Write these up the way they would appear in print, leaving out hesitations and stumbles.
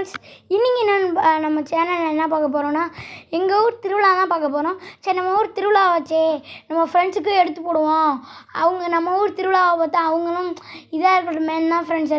Friends, இன்றைக்கி நம்ம சேனலில் என்ன பார்க்க போகிறோன்னா, எங்கள் ஊர் திருவிழா தான் பார்க்க போகிறோம். சரி, நம்ம ஊர் திருவிழா வச்சே நம்ம ஃப்ரெண்ட்ஸுக்கு எடுத்து போடுவோம். நம்ம ஊர் திருவிழாவை பார்த்தா அவங்களும் இதாக இருக்கட்டுமேன்னு தான் ஃப்ரெண்ட்ஸ்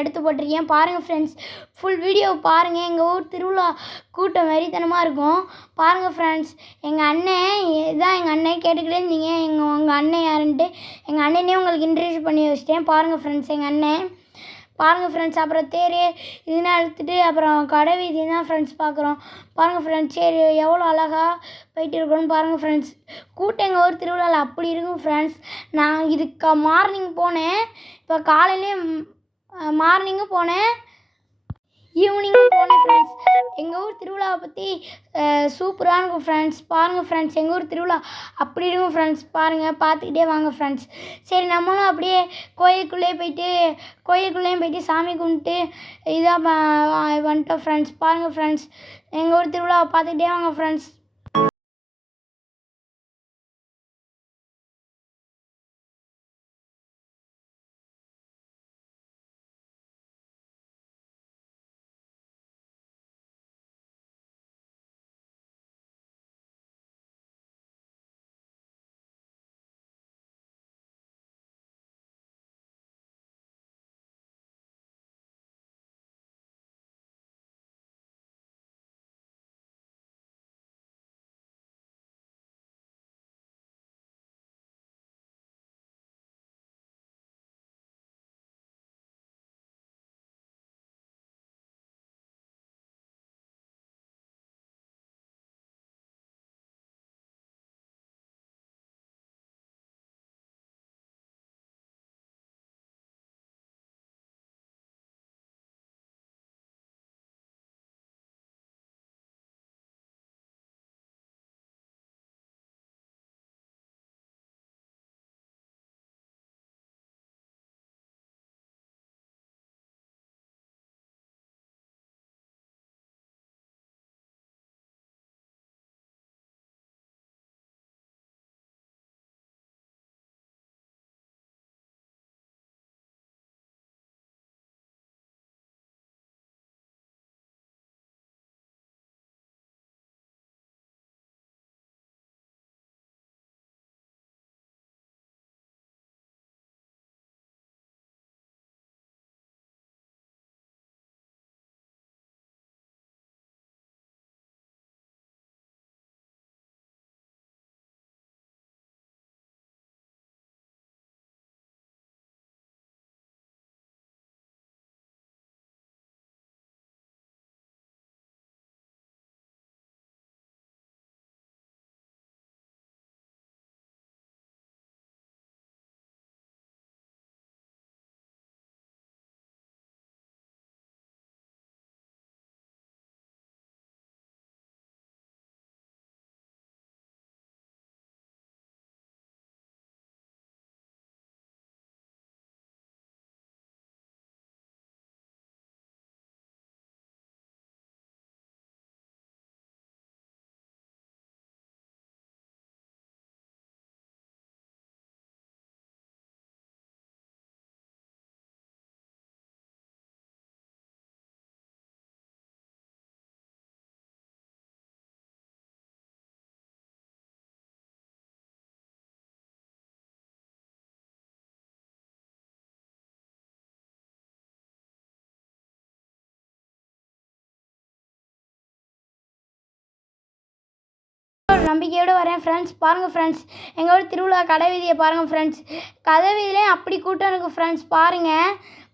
எடுத்து போட்டிருக்கேன். பாருங்கள் ஃப்ரெண்ட்ஸ், ஃபுல் வீடியோ பாருங்கள். எங்கள் ஊர் திருவிழா கூட்டம் வெறித்தனமாக இருக்கும். பாருங்கள் ஃப்ரெண்ட்ஸ், எங்கள் அண்ணன் கேட்டுக்கிட்டே இருந்தீங்க உங்கள் அண்ணன் யாருன்ட்டு. எங்கள் அண்ணனே உங்களுக்கு இன்ட்ரடியூஸ் பண்ணி வச்சிட்டேன். பாருங்கள் ஃப்ரெண்ட்ஸ், எங்கள் அண்ணன் பாருங்கள் ஃப்ரெண்ட்ஸ். அப்புறம் தேர் இதெல்லாம் எடுத்துகிட்டு அப்புறம் கடை வீதி தான் ஃப்ரெண்ட்ஸ் பார்க்குறோம். பாருங்கள் ஃப்ரெண்ட்ஸ், சரி எவ்வளோ அழகாக போயிட்டு இருக்கணும்னு பாருங்கள் ஃப்ரெண்ட்ஸ். கூட்டம் எங்கள் ஊர் திருவிழாவில் அப்படி இருக்கும் ஃப்ரெண்ட்ஸ். நான் இதுக்கு மார்னிங் போனேன், இப்போ காலையிலே மார்னிங்கும் போனேன், ஈவினிங்கும் போனேன் ஃப்ரெண்ட்ஸ். எங்கள் ஊர் திருவிழாவை பற்றி சூப்பராக இருக்கும் ஃப்ரெண்ட்ஸ். பாருங்கள் ஃப்ரெண்ட்ஸ், எங்கள் ஊர் திருவிழா அப்படி இருக்கும் ஃப்ரெண்ட்ஸ். பாருங்கள், பார்த்துக்கிட்டே வாங்க ஃப்ரெண்ட்ஸ். சரி, நம்மளும் அப்படியே கோயிலுக்குள்ளேயும் போயிட்டு சாமி கும்பிட்டு இதாக வந்துட்டோம் ஃப்ரெண்ட்ஸ். பாருங்கள் ஃப்ரெண்ட்ஸ், எங்கள் ஊர் திருவிழாவை பார்த்துக்கிட்டே வாங்க ஃப்ரெண்ட்ஸ். நம்பிக்கையோடு வரேன் ஃப்ரெண்ட்ஸ். பாருங்கள் ஃப்ரெண்ட்ஸ், எங்கள் ஊர் திருவிழா கடை வீதியை பாருங்கள் ஃப்ரெண்ட்ஸ். கடை வீதியிலையும் அப்படி கூட்டம் இருக்குது ஃப்ரெண்ட்ஸ்.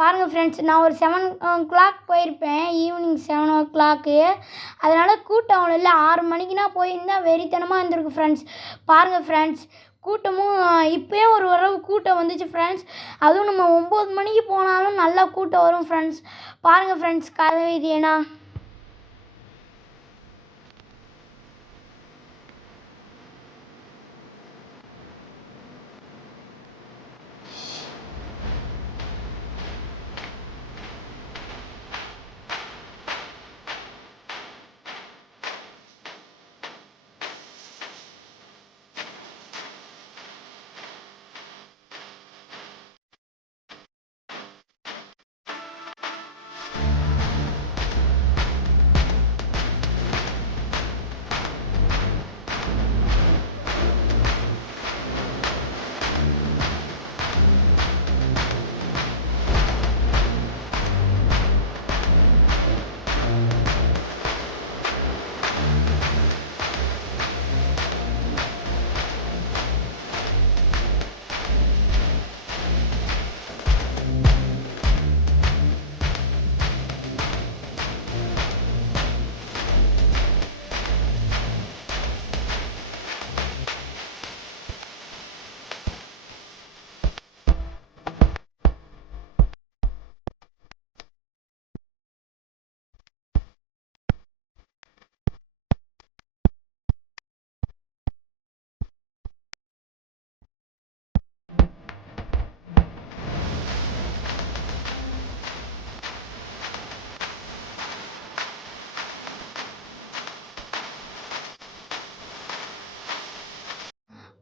பாருங்கள் ஃப்ரெண்ட்ஸ், நான் ஒரு 7 o'clock போயிருப்பேன், ஈவினிங் 7 o'clock. அதனால் கூட்டம் அவ்வளோ இல்லை. 6 மணிக்குனா போயிருந்தால் வெறித்தனமாக இருந்திருக்கு ஃப்ரெண்ட்ஸ். பாருங்கள் ஃப்ரெண்ட்ஸ், கூட்டமும் இப்போயே ஒரு வரவு கூட்டம் வந்துச்சு ஃப்ரெண்ட்ஸ். அதுவும் நம்ம 9 மணிக்கு போனாலும் நல்லா கூட்டம் வரும் ஃப்ரெண்ட்ஸ். பாருங்கள் ஃப்ரெண்ட்ஸ், கடை வீதியேனா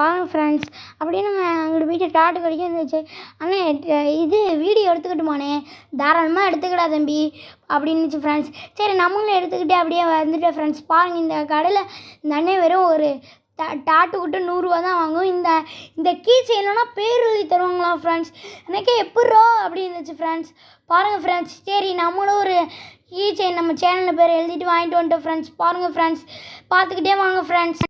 பாருங்க ஃப்ரெண்ட்ஸ். அப்படியே நம்ம அங்கிட்டு போயிட்டு டாட்டு கடைக்கும் இருந்துச்சு. அண்ணே இது வீடியோ எடுத்துக்கிட்டுமாண்ணே? தாராளமாக எடுத்துக்கிடா தம்பி அப்படின்னுச்சு ஃப்ரெண்ட்ஸ். சரி நம்மளும் எடுத்துக்கிட்டே அப்படியே வந்துட்டேன் ஃப்ரெண்ட்ஸ். பாருங்கள் இந்த கடையில் இந்த அண்ணே வெறும் ஒரு டாட்டு விட்டு 100 தான் வாங்கும். இந்த கீ செயின்லனா பேர் எழுதி தருவாங்களாம் ஃப்ரெண்ட்ஸ். எனக்கே எப்பட்றா அப்படி இருந்துச்சு ஃப்ரெண்ட்ஸ். பாருங்கள் ஃப்ரெண்ட்ஸ். சரி நம்மளும் ஒரு கீ செயின் நம்ம சேனலில் பேர் எழுதிட்டு வாங்கிட்டு வந்துட்டோம் ஃப்ரெண்ட்ஸ். பாருங்கள் ஃப்ரெண்ட்ஸ், பார்த்துக்கிட்டே வாங்க ஃப்ரெண்ட்ஸ்.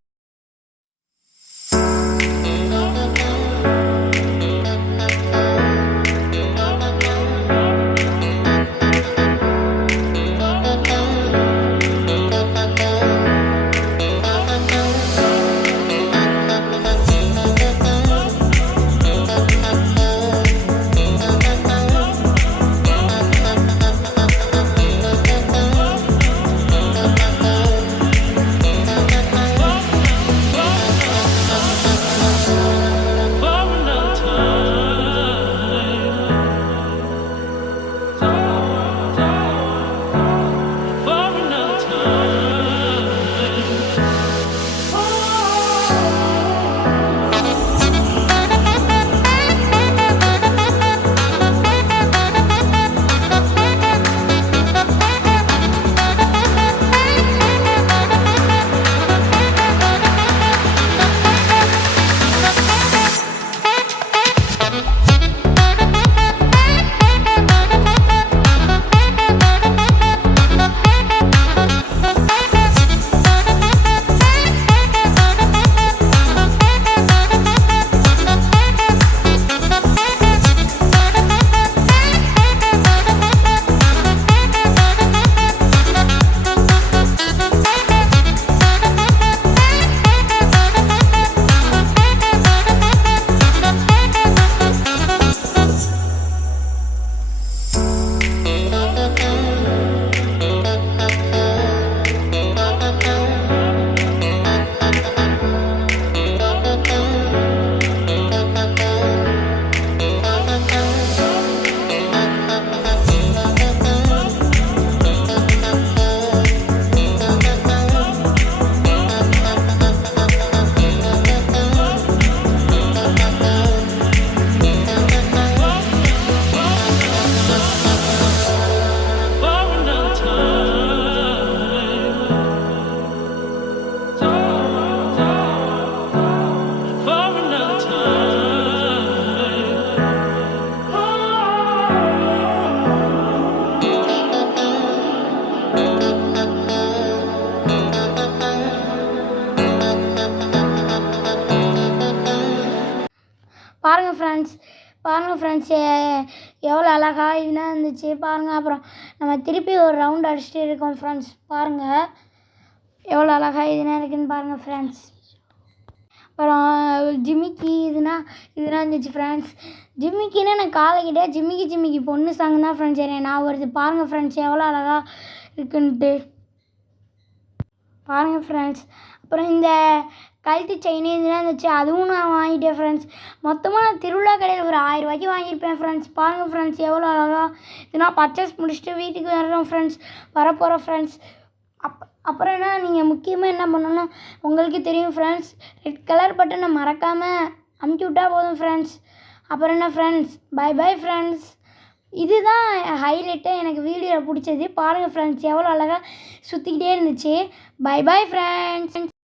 பாருங்கள் ஃப்ரெண்ட்ஸ் எவ்வளோ அழகாக இதெல்லாம் இருந்துச்சு பாருங்கள். அப்புறம் நம்ம திருப்பி ஒரு ரவுண்ட் அடிச்சுட்டு இருக்கோம் ஃப்ரெண்ட்ஸ். பாருங்கள் எவ்வளோ அழகாக இதெல்லாம் இருக்குதுன்னு பாருங்கள் ஃப்ரெண்ட்ஸ். அப்புறம் ஜிமிக்கி இதெல்லாம் இருந்துச்சு ஃப்ரெண்ட்ஸ். ஜிமிக்கின்னு எனக்கு காலைக்கிட்டே ஜிமிக்கி பொண்ணு சாங் தான் ஃப்ரெண்ட்ஸ் எனக்கு நான் வருது. பாருங்கள் ஃப்ரெண்ட்ஸ் எவ்வளோ அழகாக இருக்குன்ட்டு பாருங்கள் ஃப்ரெண்ட்ஸ். அப்புறம் இந்த கழுத்து செயின் இதெல்லாம் இருந்துச்சு, அதுவும் நான் வாங்கிட்டேன் ஃப்ரெண்ட்ஸ். மொத்தமாக நான் திருவிழா கடையில் ஒரு 1000 ரூபாய்க்கு வாங்கியிருப்பேன் ஃப்ரெண்ட்ஸ். பாருங்கள் ஃப்ரெண்ட்ஸ் எவ்வளோ அழகாக இதெல்லாம் பர்ச்சேஸ் முடிச்சுட்டு வீட்டுக்கு வர்றோம் ஃப்ரெண்ட்ஸ், வரப்போகிறோம் ஃப்ரெண்ட்ஸ். அப்புறம் என்ன, நீங்கள் முக்கியமாக என்ன பண்ணணும்னா உங்களுக்கு தெரியும் ஃப்ரெண்ட்ஸ், ரெட் கலர் பட்டனை மறக்காமல் அமுக்கி விட்டால் போதும் ஃப்ரெண்ட்ஸ். அப்புறம் என்ன ஃப்ரெண்ட்ஸ், பை ஃப்ரெண்ட்ஸ். இதுதான் ஹைலைட்டு எனக்கு வீடியோவில் பிடிச்சது. பாருங்கள் ஃப்ரெண்ட்ஸ் எவ்வளோ அழகாக சுற்றிக்கிட்டே இருந்துச்சு. Bye friends.